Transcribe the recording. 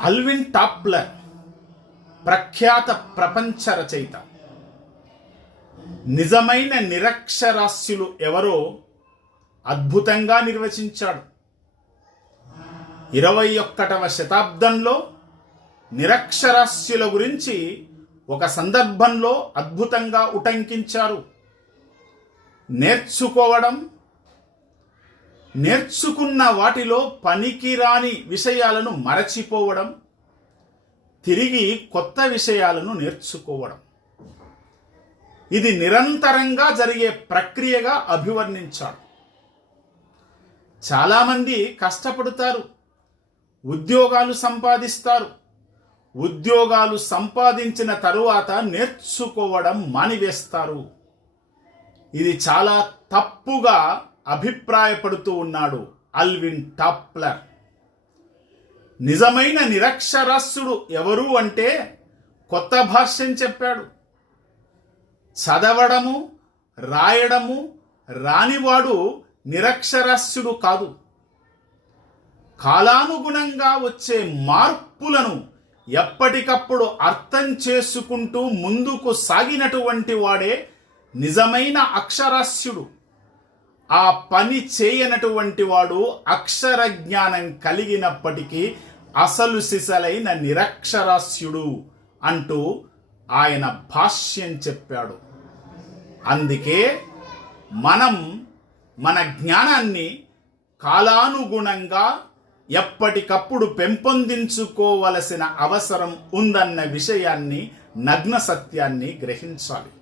Alvin టాప్లర్ ప్రఖ్యాత ప్రపంచ రచయిత. నిజమైన నిరక్షరాస్యులు ఎవరో అద్భుతంగా నిర్వచించాడు. 21వ శతాబ్దంలో నిరక్షరాస్యుల గురించి ఒక సందర్భంలో అద్భుతంగా ఉటంకించారు. నేర్చుకున్న వాటిలో పనికిరాని విషయాలను మరచిపోవడం, తిరిగి కొత్త విషయాలను నేర్చుకోవడం, ఇది నిరంతరంగా జరిగే ప్రక్రియగా అభివర్ణించాడు. చాలామంది కష్టపడతారు, ఉద్యోగాలు సంపాదిస్తారు. ఉద్యోగాలు సంపాదించిన తరువాత నేర్చుకోవడం మానివేస్తారు. ఇది చాలా తప్పుగా అభిప్రాయపడుతూ ఉన్నాడు అల్విన్ టాప్లర్. నిజమైన నిరక్షరాస్యుడు ఎవరు అంటే కొత్త భాష్యం చెప్పాడు. చదవడము రాయడము రానివాడు నిరక్షరాస్యుడు కాదు. కాలానుగుణంగా వచ్చే మార్పులను ఎప్పటికప్పుడు అర్థం చేసుకుంటూ ముందుకు సాగినటువంటి వాడే నిజమైన అక్షరాస్యుడు. ఆ పని చేయనటువంటి వాడు అక్షర జ్ఞానం కలిగినప్పటికీ అసలు సిసలైన నిరక్షరాస్యుడు అంటూ ఆయన భాష్యం చెప్పాడు. అందుకే మనం మన జ్ఞానాన్ని కాలానుగుణంగా ఎప్పటికప్పుడు పెంపొందించుకోవలసిన అవసరం ఉందన్న విషయాన్ని, నగ్న సత్యాన్ని గ్రహించాలి.